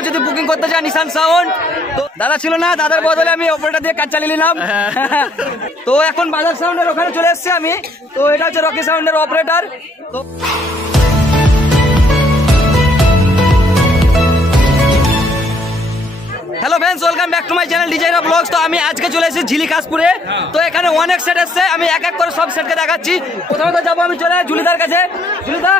কেউ যদি বুকিং করতে চান ঈশান সাউন্ড, তো দাদা ছিল না, দাদার বদলে আমি অপারেটর দিয়ে কাজ চালিয়ে নিলাম। তো এখন বাজার সাউন্ডের ওখানে চলে এসেছি আমি। তো এটা হচ্ছে রকি সাউন্ডের অপারেটর। তো hello friends, welcome back to my channel designer blogs. তো আমি আজকে চলে এসেছি ঝিলিকাশপুরে। তো এখানে অনেক সেট এসছে, আমি এক এক করে সব সেটকে দেখাচ্ছি। প্রথমে তো যাবো আমি চলে জুলিদার কাছে। জুলিদা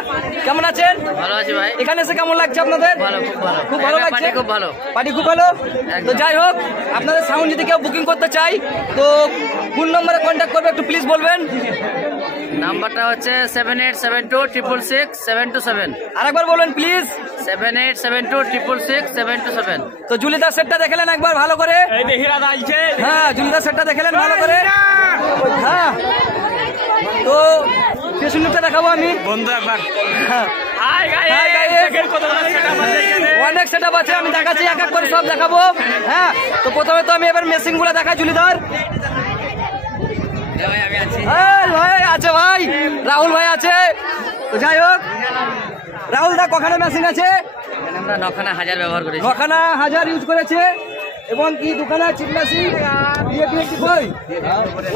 কেমন আছেন? ভালো আছি ভাই। এখানে এসে কেমন লাগছে আপনাদের? ভালো, খুব ভালো। খুব ভালো লাগছে? খুব ভালো, পার্টি খুব ভালো। তো যাই হোক, আপনাদের সাউন্ড যদি কেউ বুকিং করতে চাই তো কোন নম্বরে কন্ট্যাক্ট করবে একটু প্লিজ বলবেন। নাম্বারটা হচ্ছে 7872666727। আরেকবার বলবেন প্লিজ। 7872666727। তো জুলিদার সেটটা দেখলেন একবার ভালো করে? হ্যাঁ, জুলিদার সেটটা দেখলেন ভালো করে? হ্যাঁ, তো পেছন লুকটা দেখাবো আমি বন্ধু একবার। অনেক সেটআপ আছে, আমি দেখাচ্ছি এক এক করে সব দেখাবো। হ্যাঁ, তো প্রথমে তো আমি এবার মেশিন গুলো দেখাই জুলিদার। ভাই আছে, ভাই রাহুল ভাই আছে। তো যাই হোক, রাহুল দা কখানা মেশিন আছে? আমরা 9খানা হাজার ব্যবহার করি। 9খানা হাজার ইউজ করেছে। এবং কি দুখানা চিপ মেশিন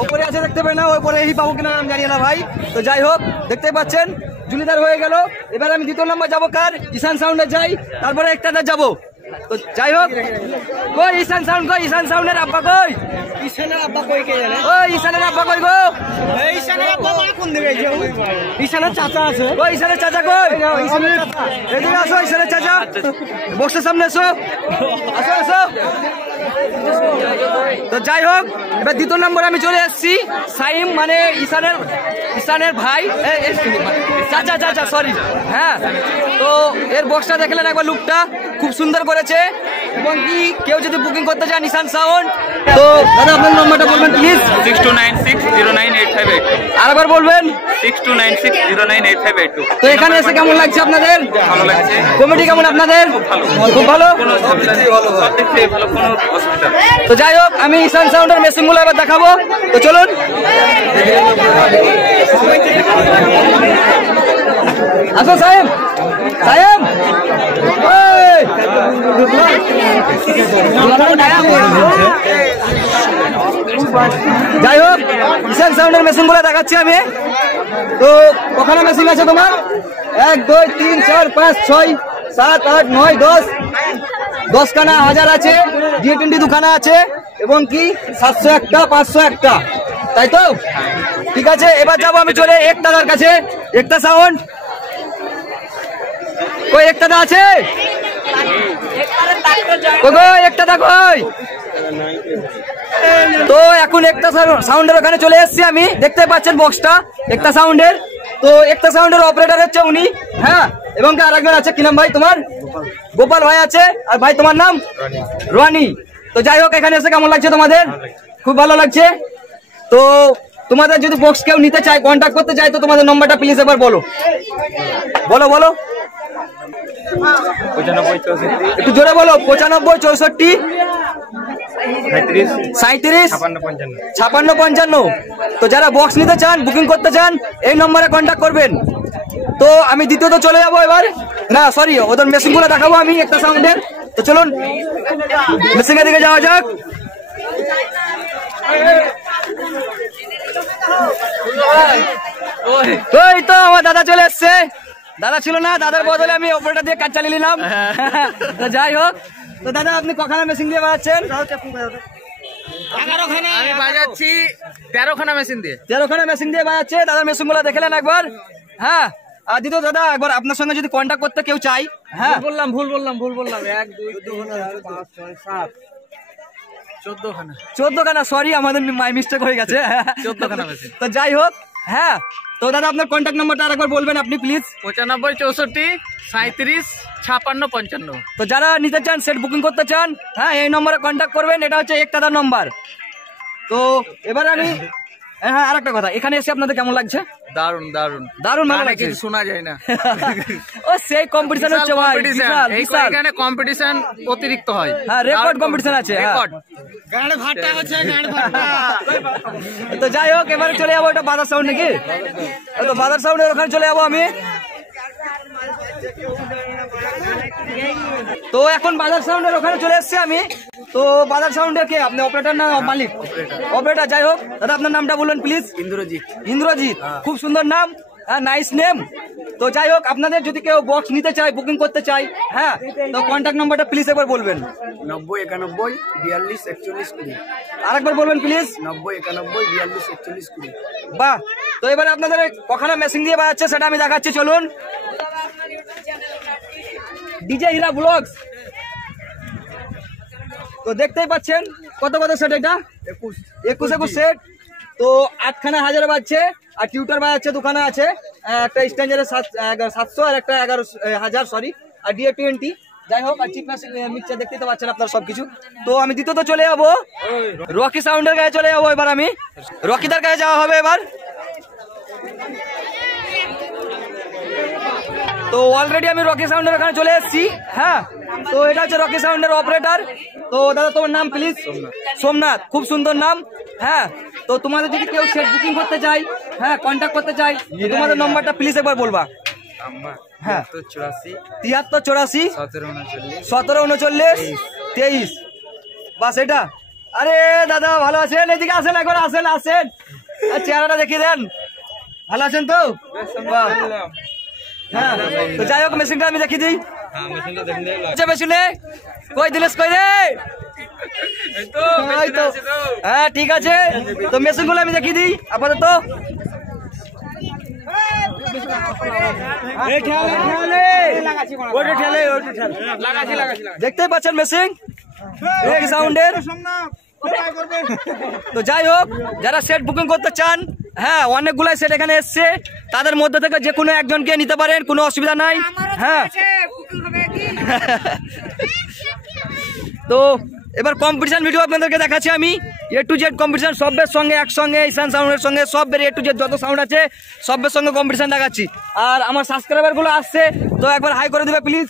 ওপরে আছে, দেখতে পাই না, ওপরে এই পাবো কিনা আমি জানি না ভাই। তো যাই হোক, দেখতে পাচ্ছেন জুলিদার হয়ে গেল। এবার আমি দ্বিতীয় নম্বর যাবো কার? ঈশান সাউন্ডে যাই, তারপরে একটা যাবো। তো যাই হোক, কই ঈশান সাউন্ড, কই ঈশান সাউন্ডের আব্বা কই? ঈশানের আব্বা কই কে জানে? ওই ঈশানের আব্বা কই গো? ঈশানের আব্বা কোন দিকে গেছে? ঈশানের চাচা আছে। কই ঈশানের চাচা কই? ঈশানের চাচা এদিকে আসো, ঈশানের চাচা বক্সের সামনে এসো, আসো আসো। তো যাই হোক, এবার দ্বিতীয় নম্বরে আমি চলে এসেছি। সাইম মানে ঈশানের ভাই, চাচা চাচা সরি। হ্যাঁ, তো এর বক্সটা দেখলেন একবার, লুকটা খুব সুন্দর করেছে। এবং কি কেউ যদি বুকিং করতে চান ঈশান সাউন্ড, তো দাদা আপনার নম্বরটা বলবেন প্লিজ। 6296098582। আরেকবার বলবেন। 6296098582। তো এখানে এসে কেমন লাগছে আপনাদের? ভালো লাগছে। কমিটি কেমন আপনাদের? খুব ভালো। তো যাই হোক, আমি ঈশান সাউন্ডের মেশিন গুলো এবার দেখাবো। তো চলুন। আসো সাহেব, সাহেব যাই হোক, ঈশান সাউন্ডের মেশিন গুলো দেখাচ্ছি আমি। তো কখানা মেশিন আছে তোমার? 1 2 3 4 5 6 7 8 9 10খানা হাজার আছে। G20 দুখানা আছে। এবং কি 701টা 501টা, তাই তো? ঠিক আছে, এবার যাবো আমি চলে একটাদার কাছে। একটা সাউন্ড কই? একটাদা আছে? একটা কই? তো এখন একটা সাউন্ডের ওখানে চলে এসেছি আমি। দেখতে পাচ্ছেন বক্সটা একটা সাউন্ডের। তো একটা সাউন্ডের অপারেটর হচ্ছে উনি। হ্যাঁ, এবং আরেকজন আছে, কি নাম ভাই তোমার? গোপাল ভাই আছে। আর ভাই তোমার নাম? রানী। তো যাই হোক, এখানে এসে কেমন লাগছে তোমাদের? খুব ভালো লাগছে। তো তোমাদের যদি বক্স কেউ নিতে চায়, কন্ট্যাক্ট করতে চায়, তো তোমাদের নম্বরটা প্লিজ একবার বলো। বলো বলো, একটু জোরে বলো। 95 64 37 56 55। তো যারা বক্স নিতে চান, বুকিং করতে চান, এই নম্বরে কন্ট্যাক্ট করবেন। তো আমি দ্বিতীয়ত চলে যাবো এবার। না সরি, ওদের মেশিন গুলো দেখাবো আমি একটা সাউন্ডের। তো চলুন মেশিনের দিকে যাওয়া যাক। ওই তো আমার দাদা চলে এসছে। দাদা ছিল না, দাদার বদলে আমি অপারেটর দিয়ে কাজ চালিয়ে নিলাম। তো যাই হোক, তো দাদা আপনি কখানা মেশিন দিয়ে বাজাচ্ছেন? 11খানা আমি বাজাচ্ছি। 13খানা মেশিন দিয়ে। 13খানা মেশিন দিয়ে বাজাচ্ছে। দাদার মেশিন গুলো দেখলেন একবার। হ্যাঁ, আর দ্বিতীয় দাদা একবার আপনার সঙ্গে যদি কন্ট্যাক্ট করতে কেউ চাই। হ্যাঁ, ভুল বললাম 1 2 3 4 5 6 7 14খানা সরি, আমাদের মাই মিস্টেক হয়ে গেছে। 14খানা মেশিন। তো যাই হোক, হ্যাঁ, তো দাদা আপনার কন্ট্যাক্ট নাম্বারটা আরেকবার বলবেন আপনি প্লিজ। 95 64 37 56 55। তো যারা নিতে চান, সেট বুকিং করতে চান, হ্যাঁ এই নম্বরে কন্ট্যাক্ট করবেন। এটা হচ্ছে একটাদার নম্বর। তো এবার আমি হ্যাঁ, আরেকটা কথা, এখানে এসে আপনাদের কেমন লাগছে? দারুন দারুন দারুন ভালো লাগছে। কিছু শোনা যায় না। ও সেই কম্পিটিশন হচ্ছে ভাই, বিশাল বিশাল। এখানে কম্পিটিশন অতিরিক্ত হয়। হ্যাঁ, রেকর্ড কম্পিটিশন আছে। রেকর্ড গাড়ি ভাট্টা হচ্ছে, গাড়ি ভাট্টা। তো যাই হোক, এবারে চলে যাবো। এটা বাজার সাউন্ড নাকি? তো বাজার সাউন্ডের ওখানে চলে যাবো আমি। তো এখন বাজার সাউন্ডের ওখানে চলে এসেছি আমি। তো বাজার সাউন্ডের কে আপনি অপারেটর না মালিক? অপারেটর। যাই হোক দাদা আপনার নামটা বলুন প্লিজ। ইন্দ্রজিৎ। ইন্দ্রজিৎ, খুব সুন্দর নাম, হ্যাঁ নাইস নেম। তো যাই হোক আপনাদের যদি কেউ বক্স নিতে চায়, বুকিং করতে চায়, হ্যাঁ তো কন্ট্যাক্ট নাম্বারটা প্লিজ একবার বলবেন। 90 91 42 41 20। আরেকবার বলবেন প্লিজ। 90 91 42 41 20। বাহ। তো এবারে আপনাদের কখনো মেশিন দিয়ে বাজাচ্ছে সেটা আমি দেখাচ্ছি, চলুন। ডিজে হীরা ব্লগস। তো দেখতেই পাচ্ছেন কত কত সেট, এটা 21 সেট। তো 8খানা হাজার বাজছে, আর টিউটার বাজাচ্ছে দুখানা আছে, একটা স্ট্যান্ডার্ডের 700 আর একটা 11,000 সরি, আর ডিএ 20। যাই হোক, আর চিপ মিক্সচার দেখতেই তো পাচ্ছেন আপনারা সবকিছু। তো আমি দ্বিতীয়ত চলে যাবো রকি সাউন্ডের গায়ে চলে যাবো। এবার আমি রকিদার গায়ে যাওয়া হবে এবার। তো অলরেডি আমি রকি সাউন্ডের ওখানে চলে এসেছি। হ্যাঁ, তো এটা হচ্ছে রকি সাউন্ডের অপারেটর। তো দাদা তোমার নাম প্লিজ? সোমনাথ, খুব সুন্দর নাম। হ্যাঁ, তো তোমাদের যদি কেউ সেট বুকিং করতে চাই, হ্যাঁ কন্ট্যাক্ট করতে চাই, তোমাদের নম্বরটা প্লিজ একবার বলবা। হ্যাঁ, 73 84 17 39 23। বাস এটা। আরে দাদা ভালো আছেন? এদিকে আসেন, একবার আসেন আসেন, চেহারাটা দেখিয়ে দেন। ভালো আছেন তো? বাহ। হ্যাঁ, তো যাই হোক মেশিনটা আমি দেখিয়ে দিই। মেশিনে কই দিলেস কই রে? হ্যাঁ ঠিক আছে, তো মেশিন গুলো আমি দেখিয়ে দিই আপাতত। দেখতেই পাচ্ছেন মেশিন রকি সাউন্ডের। তো যাই হোক, যারা সেট বুকিং করতে চান, হ্যাঁ অনেকগুলাই সেট এখানে এসছে, তাদের মধ্যে থেকে যে কোনো একজনকে নিতে পারেন, কোনো অসুবিধা নাই। হ্যাঁ, তো এবার কম্পিটিশন ভিডিও আপনাদেরকে দেখাচ্ছি আমি। A to Z কম্পিটিশন সবের সঙ্গে একসঙ্গে, ঈশান সাউন্ডের সঙ্গে সবের A to Z যত সাউন্ড আছে সবের সঙ্গে কম্পিটিশন দেখাচ্ছি। আর আমার সাবস্ক্রাইবার গুলো আসছে, তো একবার হাই করে দেবে প্লিজ।